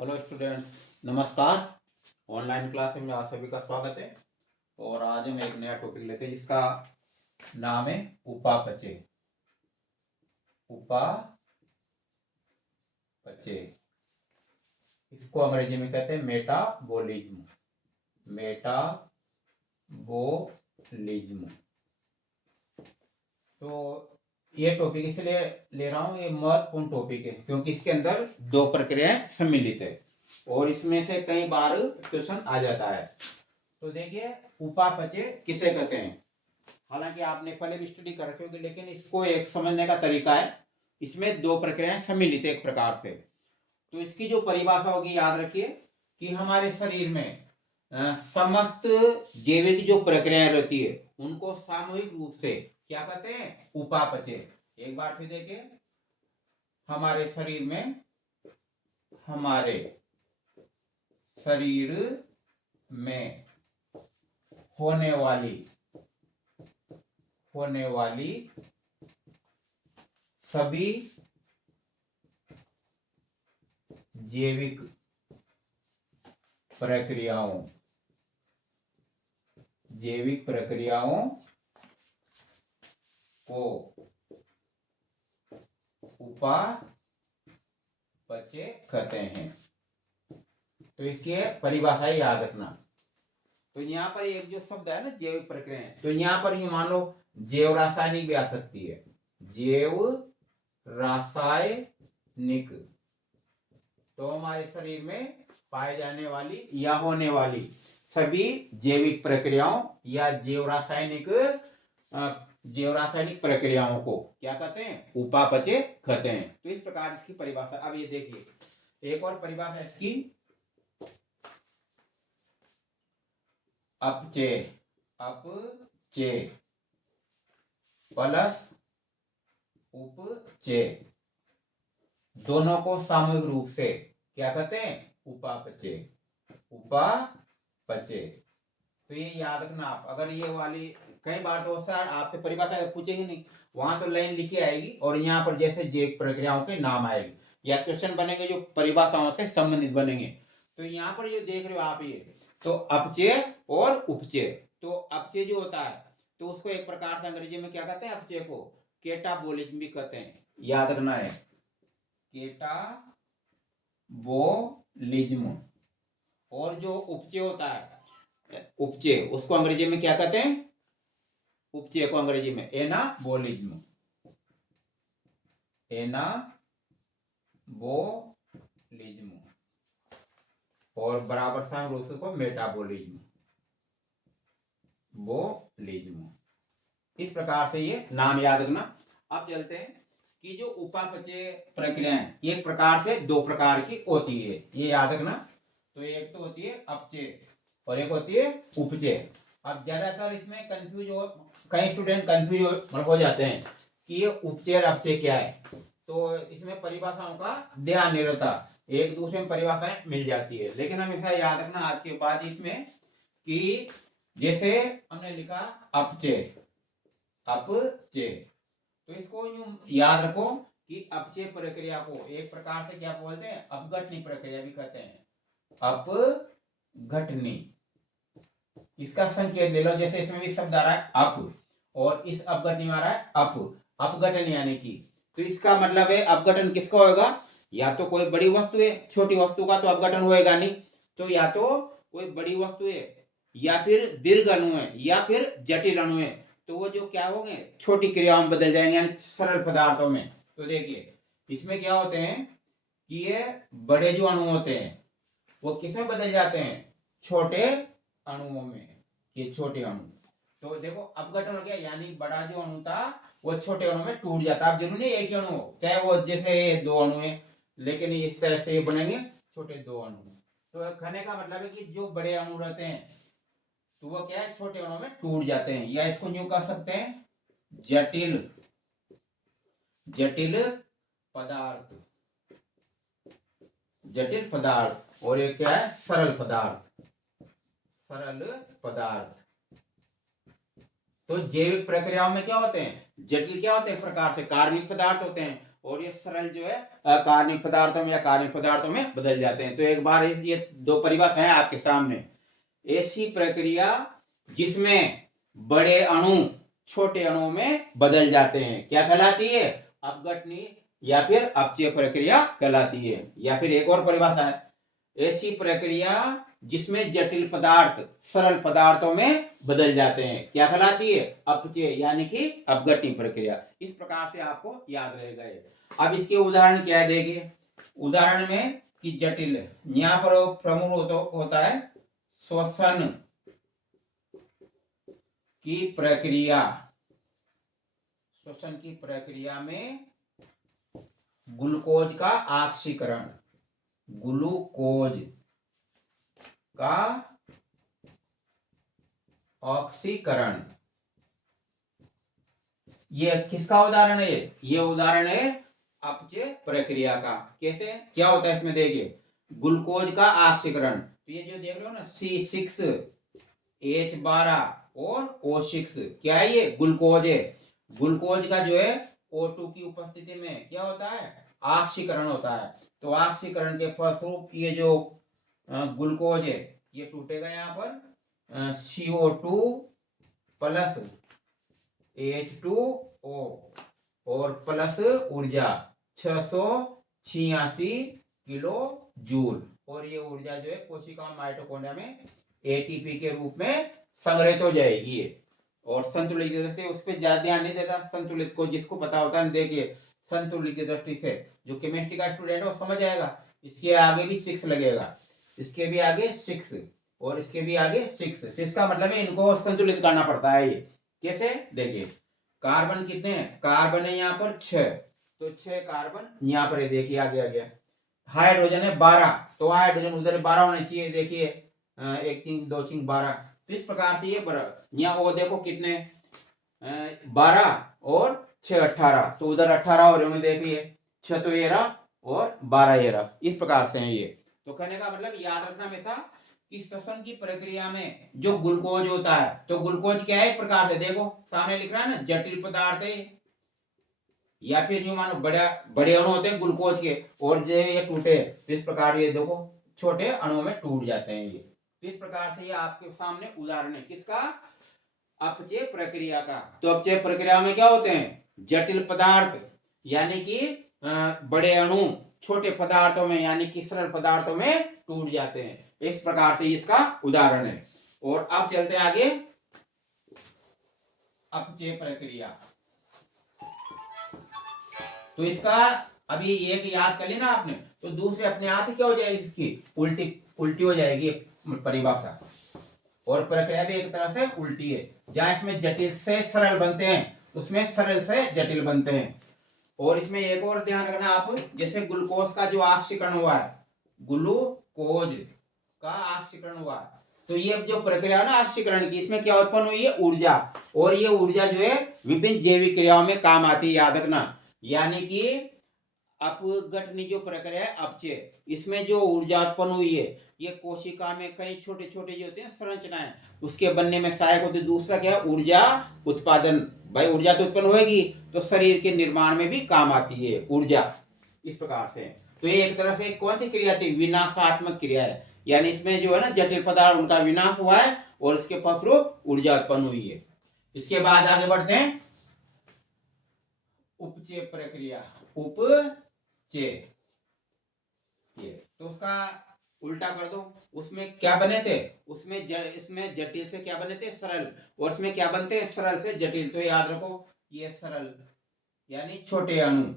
Hello students, नमस्कार। Online class में आप सभी का स्वागत है। और आज हम एक नया टॉपिक लेते हैं जिसका नाम है उपापचय। उपापचय इसको अंग्रेजी में कहते हैं मेटाबॉलिज्म। मेटाबॉलिज्म। तो ये टॉपिक इसलिए ले रहा हूँ, ये महत्वपूर्ण टॉपिक है क्योंकि इसके अंदर दो प्रक्रियाएं सम्मिलित है और इसमें से कई बार क्वेश्चन आ जाता है। तो देखिए, उपापचय किसे कहते हैं। हालांकि आपने पहले भी स्टडी कर रखे होगी, लेकिन इसको एक समझने का तरीका है। इसमें दो प्रक्रियाएं सम्मिलित है एक प्रकार से। तो इसकी जो परिभाषा होगी याद रखिए कि हमारे शरीर में समस्त जैविक जो प्रक्रियाएं रहती है उनको सामूहिक रूप से क्या कहते हैं, उपापचय। एक बार फिर देखिए, हमारे शरीर में होने वाली सभी जैविक प्रक्रियाओं को उपापचय कहते हैं। तो इसकी परिभाषा याद रखना। तो यहाँ पर एक जो शब्द है ना, जैविक प्रक्रियाएं, तो यहाँ पर यूं मान लो जैव रासायनिक भी आ सकती है। जैव रासायनिक तो हमारे शरीर में पाए जाने वाली या होने वाली सभी जैविक प्रक्रियाओं या जैव रासायनिक प्रक्रियाओं को क्या कहते हैं, उपापचय कहते हैं। तो इस प्रकार इसकी परिभाषा। अब ये देखिए, एक और परिभाषा इसकी, अपचय प्लस उपचय दोनों को सामूहिक रूप से क्या कहते हैं, उपापचय। तो ये याद रखना आप। अगर ये वाली कई बार तो सर आपसे परिभाषा पूछेगी नहीं, वहां तो लाइन लिखी आएगी और यहाँ पर जैसे जैविक प्रक्रियाओं के नाम आएगी या क्वेश्चन बनेंगे जो परिभाषाओं से संबंधित बनेंगे। तो यहाँ पर ये देख रहे हो आप, ये तो अपचय और उपचय। तो अपचय जो होता है तो उसको एक प्रकार से अंग्रेजी में क्या कहते हैं, अपचय को कैटाबोलिज्म भी कहते हैं। याद रखना है, कैटाबोलिज्म। और जो उपचय होता है, उपचय उसको अंग्रेजी में क्या कहते हैं, उपचय को अंग्रेजी में एनाबोलिज्म। और बराबर साम रूप को मेटाबॉलिज्म। इस प्रकार से ये नाम याद रखना। अब चलते हैं कि जो उपापचय प्रक्रियाएं एक प्रकार से दो प्रकार की होती है, ये याद रखना। तो एक तो होती है अपचय और एक होती है उपचय। अब ज्यादातर इसमें कंफ्यूज हो, कई स्टूडेंट कंफ्यूज हो जाते हैं कि ये उपचय और अपचय क्या है। तो इसमें परिभाषाओं का ध्यान नहीं रहता, एक दूसरे में परिभाषाएं मिल जाती है। लेकिन हमेशा याद रखना आज के बाद इसमें कि जैसे हमने लिखा अपचय, तो इसको यूं याद रखो कि अपचय प्रक्रिया को एक प्रकार से क्या बोलते हैं, अपघटनी प्रक्रिया भी कहते हैं। अपघटनी, इसका संकेत ले लो, जैसे इसमें भी शब्द आ रहा है अप और इस अपघटनी में आ रहा है अपघटन यानी कि। तो इसका मतलब है अपघटन किसका होगा, या तो कोई बड़ी वस्तु है, छोटी वस्तु का तो अपघटन होएगा नहीं। तो या तो कोई बड़ी वस्तु है या फिर दीर्घ अणु है या फिर जटिल अणु है, तो वो जो क्या होंगे, छोटी क्रियाओं में बदल जाएंगे, यानी सरल पदार्थों में। तो देखिए इसमें क्या होते हैं कि ये बड़े जो अणु होते हैं वो किसमें बदल जाते हैं, छोटे अणुओं में। ये छोटे अणु, तो देखो अपघटन हो गया, यानी बड़ा जो अणु था वो छोटे अणु में टूट जाता है। अब जरूरी नहीं एक ही अणु हो, चाहे वो जैसे दो अणु है, लेकिन इस तरह से बनेंगे छोटे दो अणु। तो कहने का मतलब है कि जो बड़े अणु रहते हैं तो वो क्या है, छोटे अणुओं में टूट जाते हैं, या इसको यूं कह सकते हैं जटिल पदार्थ। और ये क्या है, सरल पदार्थ। तो जैविक प्रक्रियाओं में क्या होते हैं, जटिल क्या होते हैं, एक प्रकार से कार्बनिक पदार्थ होते हैं, और ये सरल जो है कार्बनिक पदार्थों में या कार्बनिक पदार्थों में बदल जाते हैं। तो एक बार ये दो परिभाषाएं हैं आपके सामने। ऐसी प्रक्रिया जिसमें बड़े अणु छोटे अणुओं में बदल जाते हैं क्या कहलाती है? अपघटनीय या फिर अपचय प्रक्रिया कहलाती है। या फिर एक और परिभाषा है, ऐसी प्रक्रिया जिसमें जटिल पदार्थ सरल पदार्थों में बदल जाते हैं क्या कहलाती है? अपचय यानी कि अपघटनीय प्रक्रिया। इस प्रकार से आपको याद रहेगा ये। अब इसके उदाहरण क्या देंगे? उदाहरण में कि जटिल, यहाँ पर प्रमुख होता है श्वसन की प्रक्रिया। श्वसन की प्रक्रिया में ग्लूकोज का ऑक्सीकरण, ग्लूकोज का ऑक्सीकरण, ये किसका उदाहरण है? ये उदाहरण है अपचय प्रक्रिया का। कैसे क्या होता है इसमें देखिए, ग्लूकोज का ऑक्सीकरण, तो ये जो देख रहे हो ना C6H12 और O6, क्या है ये? ग्लूकोज है। ग्लूकोज का जो है O2 की उपस्थिति में क्या होता है? ऑक्सीकरण होता है। तो ऑक्सीकरण के फलस्वरूप ये जो ग्लूकोज है ये टूटेगा यहाँ पर CO2 प्लस H2O और प्लस ऊर्जा 686 किलो जूल, और ये ऊर्जा जो है कोशिका माइटोकॉन्ड्रिया में एटीपी के रूप में संग्रहित हो जाएगी। और संतुलित की दृष्टि से उस पर ज्यादा ध्यान नहीं देता, संतुलित को जिसको पता होता है देखिए, संतुलित की दृष्टि से जो केमिस्ट्री का स्टूडेंट है वो समझ आएगा। इसके आगे भी 6 लगेगा, इसके भी आगे 6 और इसके भी आगे 6। इसका मतलब है इनको संतुलित करना पड़ता है। ये कैसे देखिए, कार्बन कितने हैं? कार्बन है यहाँ पर 6, तो 6 कार्बन यहाँ पर है, देखिए आगे आ गया। हाइड्रोजन है 12, तो हाइड्रोजन उधर 12 होने चाहिए, देखिए 1 3 2 3 12। तो इस प्रकार से ये यहाँ वो देखो कितने 12 और 6 18, तो उधर 18 हो रहे होंगे, देखिए 6 तो ये रहा और 12 ये रहा। इस प्रकार से है ये। तो कहने का मतलब याद रखना हमेशा कि श्वसन की प्रक्रिया में जो ग्लूकोज होता है, तो ग्लूकोज क्या है? एक प्रकार से देखो सामने लिख रहा है ना, जटिल पदार्थ है, या फिर यूं मानो बड़े अणु होते हैं ग्लूकोज के, और जो ये टूटे तो इस प्रकार ये देखो छोटे अणुओं में टूट जाते हैं ये। तो इस प्रकार से ये आपके सामने उदाहरण है किसका? अपचय प्रक्रिया का। तो अपचय प्रक्रिया में क्या होते हैं? जटिल पदार्थ यानी कि बड़े अणु छोटे पदार्थों में यानी कि सरल पदार्थों में टूट जाते हैं। इस प्रकार से इसका उदाहरण है। और अब चलते हैं आगे, अपचय प्रक्रिया। तो इसका अभी एक याद कर लेना आपने, तो दूसरे अपने आप ही क्या हो जाएगी? इसकी उल्टी हो जाएगी परिभाषा, और प्रक्रिया भी एक तरह से उल्टी है। जहां इसमें जटिल से सरल बनते हैं उसमें सरल से जटिल बनते हैं। और इसमें एक और ध्यान रखना आप, जैसे ग्लूकोज का जो ऑक्सीकरण हुआ है, ग्लूकोज का ऑक्सीकरण हुआ, तो ये जो प्रक्रिया है ना ऑक्सीकरण की, इसमें क्या उत्पन्न हुई है? ऊर्जा। और ये ऊर्जा जो है विभिन्न जैविक क्रियाओं में काम आती है, याद रखना। यानी कि अपघटनीय जो प्रक्रिया है अपचय, इसमें जो ऊर्जा उत्पन्न हुई है ये कोशिका में कई छोटे छोटे जो होते हैं संरचनाएं उसके बनने में सहायक होती है। दूसरा क्या है? ऊर्जा उत्पादन। भाई ऊर्जा तो उत्पन्न होगी तो शरीर के निर्माण में भी काम आती है ऊर्जा। इस प्रकार से तो ये एक तरह से कौन सी क्रिया थी? विनाशात्मक क्रिया है। यानी इसमें जो है ना जटिल पदार्थ उनका विनाश हुआ है और उसके फलस्वरूप ऊर्जा उत्पन्न हुई है। इसके बाद आगे बढ़ते हैं, उपचय प्रक्रिया। उपचय, तो उसका उल्टा कर दो, उसमें क्या बने थे? इसमें जटिल से क्या बने थे? सरल। और इसमें क्या बनते हैं? सरल से जटिल। तो याद रखो ये सरल यानी छोटे अणु,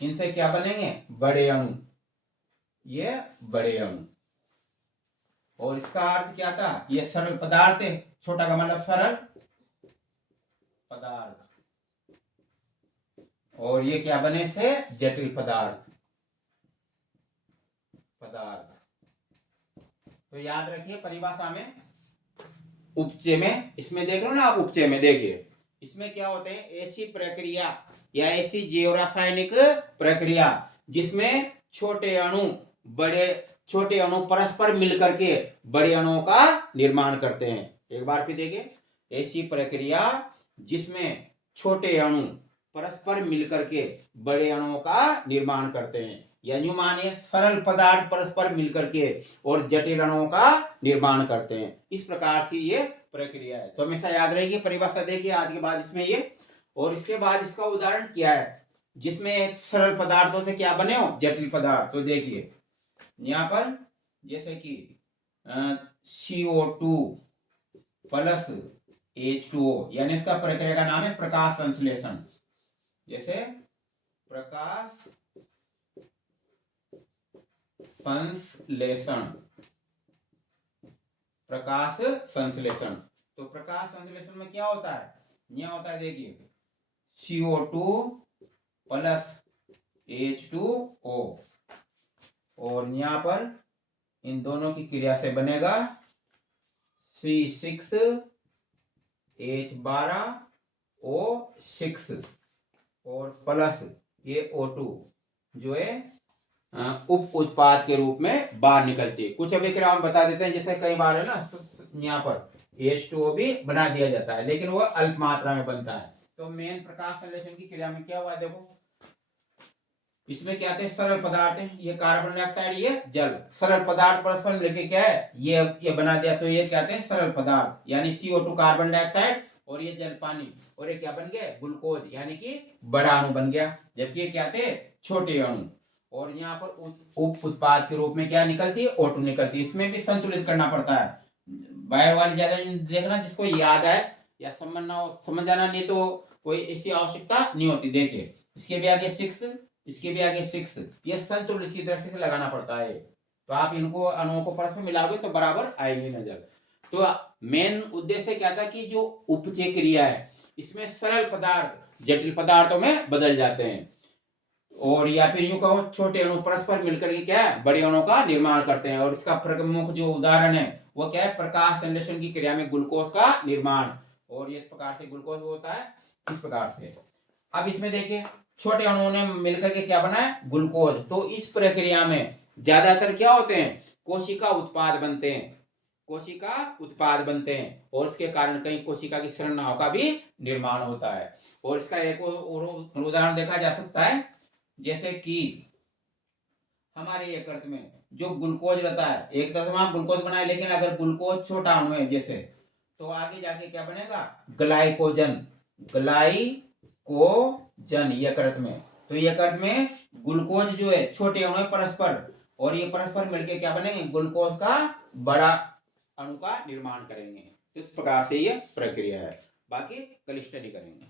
इनसे क्या बनेंगे? बड़े अणु, ये बड़े अणु। और इसका अर्थ क्या था? ये सरल पदार्थ है, छोटा का मतलब सरल पदार्थ, और ये क्या बने थे? जटिल पदार्थ। तो याद रखिए परिभाषा में उपचय में, इसमें देख लो ना आप, उपचय में देखिए इसमें क्या होते हैं? ऐसी प्रक्रिया या ऐसी जैव रासायनिक प्रक्रिया जिसमें छोटे अणु परस्पर मिलकर के बड़े अणुओं का निर्माण करते हैं। एक बार फिर देखिए, ऐसी प्रक्रिया जिसमें छोटे अणु परस्पर मिलकर के बड़े अणुओं का निर्माण करते हैं। या यूं मानिए सरल पदार्थ परस्पर मिलकर के और जटिल अणुओं का निर्माण करते हैं। इस प्रकार की ये प्रक्रिया है। तो हमेशा याद रहेगी परिभाषा देखिए आज के बाद इसमें ये, और इसके बाद इसका उदाहरण क्या है जिसमें सरल पदार्थों से क्या बने हो जटिल पदार्थ। तो देखिए यहाँ पर जैसे कि CO2 प्लस H2O, यानी इसका प्रक्रिया का नाम है प्रकाश संश्लेषण। जैसे प्रकाश संश्लेषण, प्रकाश संश्लेषण। तो प्रकाश संश्लेषण में क्या होता है, यहाँ होता है देखिए CO2 प्लस H2O, और यहाँ पर इन दोनों की क्रिया से बनेगा C6H12O6 और प्लस ये O2 जो है उप उत्पाद के रूप में बाहर निकलती है। कुछ अभिक्रिया हम बता देते हैं, जैसे कई बार है ना यहाँ पर H2O भी बना दिया जाता है लेकिन वह अल्प मात्रा में बनता है। तो मेन प्रकाश संश्लेषण की क्रिया में क्या हुआ देखो, इसमें क्या थे सरल पदार्थ है, ये कार्बन डाइऑक्साइड ये जल, सरल पदार्थ परस्पर मिलकर क्या है ये बना दिया। तो ये क्या थे सरल पदार्थ, यानी CO2 कार्बन डाइऑक्साइड और ये जल पानी, और ये क्या बन गया ग्लूकोज, यानी कि बड़ा अणु बन गया, जबकि ये क्या थे छोटे अणु। और यहाँ पर उप उत्पाद के रूप में क्या निकलती है O2 निकलती है। इसमें भी संतुलित करना पड़ता है, बाहर वाली ज्यादा देखना, जिसको याद है या समझना हो समझ जाना, नहीं तो कोई ऐसी आवश्यकता नहीं होती। देखिए इसके भी आगे 6, इसके भी आगे 6, ये संतुलित की दृष्टि से लगाना पड़ता है। तो आप इनको अणुओं को परस्पर मिलाओगे तो बराबर आएगी नजर। तो मेन उद्देश्य क्या था कि जो उपचय क्रिया है इसमें सरल पदार्थ जटिल पदार्थों में बदल जाते हैं, और या फिर यूं कहो छोटे अणु परस्पर मिलकर के क्या है बड़े अणुओं का निर्माण करते हैं। और इसका प्रमुख जो उदाहरण है वो क्या है प्रकाश संश्लेषण की क्रिया में ग्लूकोज का निर्माण, और इस प्रकार से ग्लूकोज होता है इस प्रकार से। अब इसमें देखिए छोटे अणुओं ने मिलकर के क्या बना है ग्लूकोज। तो इस प्रक्रिया में ज्यादातर क्या होते हैं कोशिका उत्पाद बनते हैं, कोशिका उत्पाद बनते हैं, और इसके कारण कई कोशिका की संरचनाओं का भी निर्माण होता है। और इसका एक और उदाहरण देखा जा सकता है, जैसे कि हमारे यकृत में जो ग्लूकोज रहता है, एक तरफ वहां ग्लूकोज बनाए, लेकिन अगर ग्लूकोज छोटा अणु है जैसे, तो आगे जाके क्या बनेगा ग्लाइकोजन, ग्लाइकोजन यकृत में। तो यकृत में ग्लूकोज जो है छोटे अणु है परस्पर, और ये परस्पर मिलके क्या बनेंगे ग्लूकोज का बड़ा अणु का निर्माण करेंगे। इस प्रकार से ये प्रक्रिया है, बाकी कल स्टडी करेंगे।